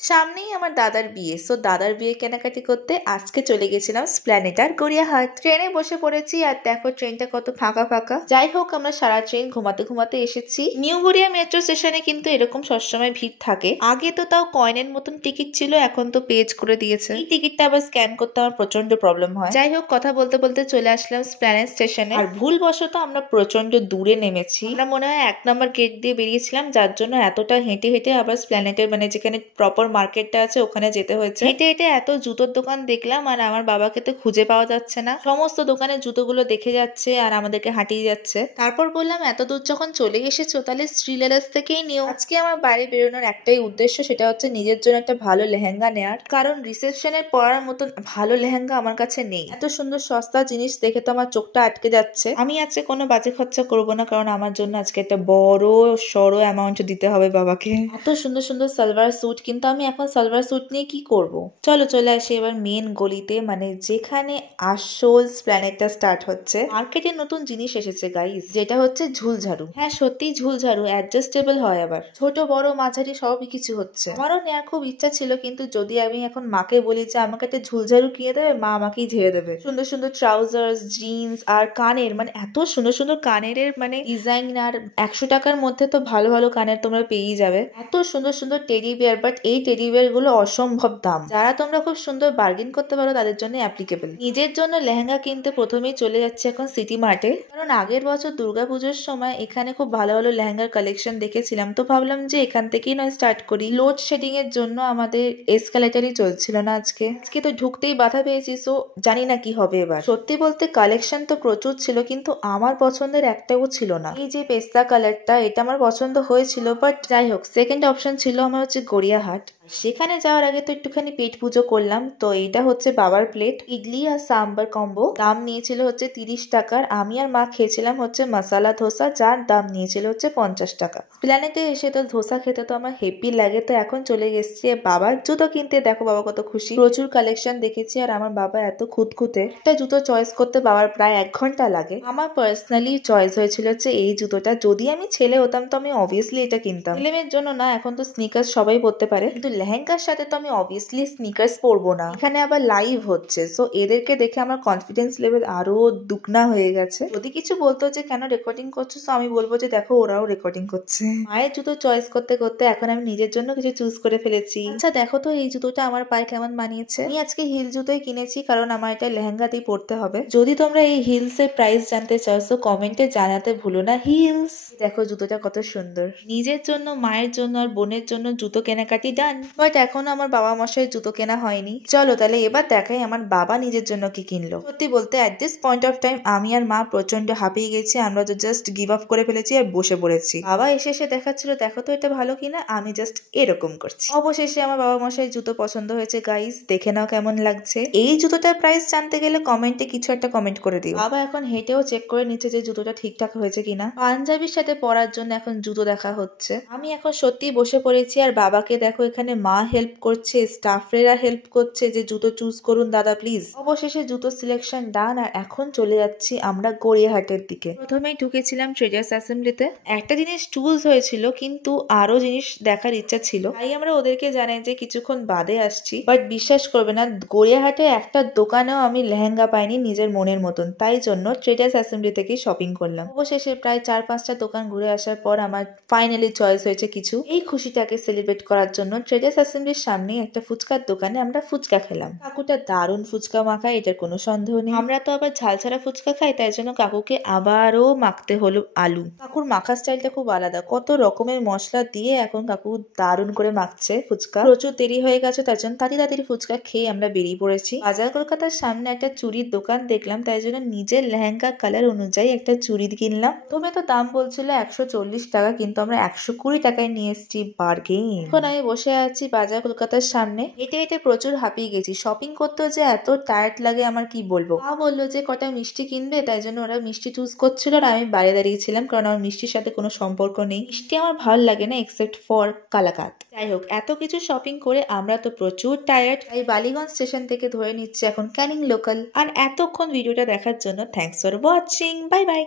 সামনেই আমার দাদার বিয়ে, সো দাদার বিয়ে কেনাকাটি করতে আজকে চলে গেছিলাম স্প্ল্যানেড আর গড়িয়াহাট। ট্রেনে বসে পড়েছি আর দেখো ট্রেনটা কত ফাঁকা ফাঁকা। যাই হোক, আমরা সারা ট্রেন ঘুমাতে ঘুমাতে এসেছি। নিউ গড়িয়া মেট্রো স্টেশনে কিন্তু এরকম সবসময় ভিড় থাকে। আগে তো তাও কয়েনের মতন টিকিট ছিল, এখন তো পেজ করে দিয়েছে। এই টিকিটটা আবার স্ক্যান করতে আমার প্রচন্ড প্রবলেম হয়। যাই হোক, কথা বলতে বলতে চলে আসলাম স্প্ল্যানেড স্টেশনে। আর ভুলবশত আমরা প্রচন্ড দূরে নেমেছি। আমরা মনে হয় 1 নম্বর গেট দিয়ে বেরিয়েছিলাম, যার জন্য এতটা হেঁটে হেঁটে আবার স্প্ল্যানেডের মানে যেখানে প্রপার মার্কেটটা আছে ওখানে যেতে হয়েছে। হেঁটে হেঁটে এত জুতোর দোকান দেখলাম, আর আমার বাবাকে তো খুঁজে পাওয়া যাচ্ছে না। সমস্ত দোকানের জুতোগুলো দেখে যাচ্ছে আর আমাদেরকে হাঁটিয়ে যাচ্ছে। তারপর বললাম, এত দূর যখন চলে এসেছো তাহলে শ্রীলেদার্স থেকেই নিও। আজকে আমার বাইরে বেরোনোর একটাই উদ্দেশ্য, সেটা হচ্ছে নিজের জন্য একটা ভালো লেহেঙ্গা নেয়ার। কারণ রিসেপশনের পরার মতন ভালো লেহেঙ্গা আমার কাছে নেই। এত সুন্দর সস্তা জিনিস দেখে তো আমার চোখটা আটকে যাচ্ছে। আমি আজকে কোনো বাজে খরচা করবো না, কারণ আমার জন্য আজকে একটা বড় সড়ো অ্যামাউন্ট দিতে হবে বাবাকে। এত সুন্দর সুন্দর সালোয়ার স্যুট, কিন্তু আমি এখন সালোয়ার স্যুট নিয়ে কি করব। চলো চলে আসি এবার মেন গলিতে, মানে যেখানে আসল স্প্ল্যানেডটা স্টার্ট হচ্ছে। মার্কেটে নতুন জিনিস এসেছে গাইস, যেটা হচ্ছে ঝুলঝাড়ু। হ্যাঁ সত্যি ঝুলঝাড়ু অ্যাডজাস্টেবল হয়, আবার ছোট বড় মাঝারি সবই কিছু হচ্ছে। আমারও নেওয়ার খুব ইচ্ছা ছিল, কিন্তু যদি আমি এখন মাকে বলি যে আমাকে একটা ঝুলঝাড়ু কিনে দেবে, মা আমাকেই ঝেড়ে দেবে। সুন্দর সুন্দর ট্রাউজার্স, জিন্স আর কানের, মানে এত সুন্দর সুন্দর কানের মানে ডিজাইন। আর 100 টাকার মধ্যে তো ভালো ভালো কানের তোমরা পেয়েই যাবে। এত সুন্দর সুন্দর টেডি বিয়ার, বাট এই টেডি বিয়ার গুলো অসম্ভব দাম। যারা তোমরা খুব সুন্দর বার্গেন করতে পারো তাদের জন্য অ্যাপ্লিকেবল। নিজের জন্য লেহেঙ্গা কিনতে প্রথমেই চলে যাচ্ছে এখন সিটি মার্টে, কারণ আগের বছর দুর্গাপুজোর সময় এখানে খুব ভালো ভালো লেহেঙ্গার কালেকশন দেখেছিলাম, তো ভাবলাম যে এখান থেকেই নয় স্টার্ট করি। লোড শেডিং এর জন্য আমাদের এসকালেটারই চলছিল না আজকে তো ঢুকতেই বাধা পেয়েছি, সো জানি না কি হবে এবার। সত্যি বলতে কালেকশন তো প্রচুর ছিল, কিন্তু আমার পছন্দের একটাও ছিল না। এই যে পেস্তা কালারটা, এটা আমার পছন্দ হয়েছিল, বাট যাই হোক, সেকেন্ড অপশন ছিল আমার হচ্ছে গড়িয়াহাট। সেখানে যাওয়ার আগে তো একটুখানি পেট পুজো করলাম। তো এইটা হচ্ছে বাবার প্লেট, ইডলি আর সাম্বার কম্বো। দাম নিয়েছিল হচ্ছে 30 টাকার। আমি আর মা খেয়েছিলাম হচ্ছে মশালা ধোসা, যার দাম নিয়েছিল হচ্ছে 50 টাকা। প্ল্যানেটে এসে তো ধোসা খেতে তো আমার হেপি লাগে, তো এখন চলে গেছি বাবার জুতো কিনতে। দেখো বাবা কত খুশি, প্রচুর কালেকশন দেখেছি। আর আমার বাবা এত খুঁতখুঁতে, একটা জুতো চয়েস করতে বাবার প্রায় 1 ঘন্টা লাগে। আমার পার্সোনালি চয়েস হয়েছিল হচ্ছে এই জুতোটা। যদি আমি ছেলে হতাম তো আমি অবভিয়াসলি এটা কিনতাম। ছেলেমেয়ের জন্য না, এখন তো স্নিকার্স সবাই পরতে পারে, কিন্তু লেহেঙ্গার সাথে তো আমি অবভিয়াসলি স্নিকার্স পরবো না। এখানে আবার লাইভ হচ্ছে, সো এদেরকে দেখে আমার কনফিডেন্স লেভেল আরো দুগনা হয়ে গেছে। যদি কিছু বলতো যে কেন রেকর্ডিং করছো, তো আমি বলবো যে দেখো ওরাও রেকর্ডিং করছে। মায়ের জুতো চয়েস করতে করতে এখন আমি নিজের জন্য কিছু চুজ করে ফেলেছি। আচ্ছা দেখো তো এই জুতোটা আমার পায়ে কেমন মানিয়েছে। আমি আজকে হিল জুতোই কিনেছি, কারণ আমার এটা লেহেঙ্গাতেই পরতে হবে। যদি তোমরা এই হিলস এর প্রাইস জানতে চাও তো কমেন্টে জানাতে ভুলো না। হিলস দেখো জুতোটা কত সুন্দর। নিজের জন্য, মায়ের জন্য আর বোনের জন্য জুতো কেনাকাটি ডান, বাট এখনো আমার বাবা মশাই জুতো কেনা হয়নি। চলো তাহলে এবার দেখাই আমার বাবা নিজের জন্য কি কিনলো। সত্যি বলতে at this point of time আমি আর মা প্রচন্ড হাঁপিয়ে গেছি। আমরা তো জাস্ট গিভ আপ করে ফেলেছি আর বসে পড়েছি। বাবা এসে এসে দেখাচ্ছিল দেখো তো এটা ভালো কিনা, আমি জাস্ট এরকম করছি। অবশেষে আমার বাবা মশাই জুতো পছন্দ হয়েছে। গাইস দেখে নাও কেমন লাগছে। এই জুতোটার প্রাইস জানতে গেলে কমেন্টে কিছু একটা কমেন্ট করে দিও। বাবা এখন হেঁটেও চেক করে নিচ্ছে যে জুতোটা ঠিকঠাক হয়েছে কিনা। পাঞ্জাবির সাথে পরার জন্য এখন জুতো দেখা হচ্ছে। আমি এখন সত্যি বসে পড়েছি, আর বাবাকে দেখো এখানে মা হেল্প করছে, স্টাফেরা হেল্প করছে যে জুতো চুজ করুন দাদা প্লিজ। অবশেষে জুতো সিলেকশন ডান, আর এখন চলে যাচ্ছি আমরা গড়িয়াহাটের দিকে। প্রথমেই ঢুকেছিলাম ট্রেডার্স অ্যাসেম্বলিতে। একটা জিনিস চুজ হয়েছিল, কিন্তু আরো জিনিস দেখার ইচ্ছা ছিল, তাই আমরা ওদেরকে জানাই যে কিছুক্ষণ বাদে আসছি। বাট বিশ্বাস করবে না, গড়িয়াহাটে একটা দোকানেও আমি লেহেঙ্গা পাইনি নিজের মনের মতন। তাই জন্য ট্রেডার্স অ্যাসেম্বলি থেকেই শপিং করলাম। অবশেষে প্রায় 4-5টা দোকান ঘুরে আসার পর আমার ফাইনালি চয়েস হয়েছে কিছু। এই খুশিটাকে সেলিব্রেট করার জন্য ট্রেডার্স অ্যাসেম্বলির সামনে একটা ফুচকার দোকানে আমরা ফুচকা খেলাম। কাকুটা দারুণ ফুচকা মাখায়, এটার কোনো সন্দেহ নেই। আমরা তো আবার ঝাল ছাড়া ফুচকা খাই, তাই জন্য কাকুকে আবারও মাখতে হলো আলু। কাকুর মাখা স্টাইলটা খুব আলাদা, কত রকমের মশলা দিয়ে এখন কাকু দারুণ করে মাখছে ফুচকা। প্রচুর দেরি হয়ে গেছে, তার জন্য তাড়াতাড়ি ফুচকা খেয়ে আমরা বেরিয়ে পড়েছি। বাজার কলকাতার সামনে একটা চুড়ির দোকান দেখলাম, তাই জন্য নিজের লেহেঙ্গা কালার অনুযায়ী একটা চুড়ি কিনলাম। তুমি তো দাম বলছিল 140 টাকা, কিন্তু আমরা 120 টাকায় নিয়ে এসেছি, বার্গেন। এখন আমি বসে আছি বাজার কলকাতার সামনে, হেঁটে হেঁটে প্রচুর হাঁপিয়ে গেছি। শপিং করতেও যে এত টায়ার্ড লাগে আমার কি বলবো। মা বললো যে কটা মিষ্টি কিনবে, তাই জন্য ওরা মিষ্টি চুজ করছিল, আর আমি বাইরে দাঁড়িয়েছিলাম, কারণ আমার মিষ্টির সাথে কোনো সম্পর্ক নেই। মিষ্টি আমার ভালো লাগে না এক্সেপ্ট ফর কালাকাত। যাই হোক, এত কিছু শপিং করে আমরা তো প্রচুর টায়ার্ড, তাই বালিগঞ্জ স্টেশন থেকে ধরে নিচ্ছে এখন ক্যানিং লোকাল। আর এতক্ষণ ভিডিওটা দেখার জন্য thanks for watching. Bye bye.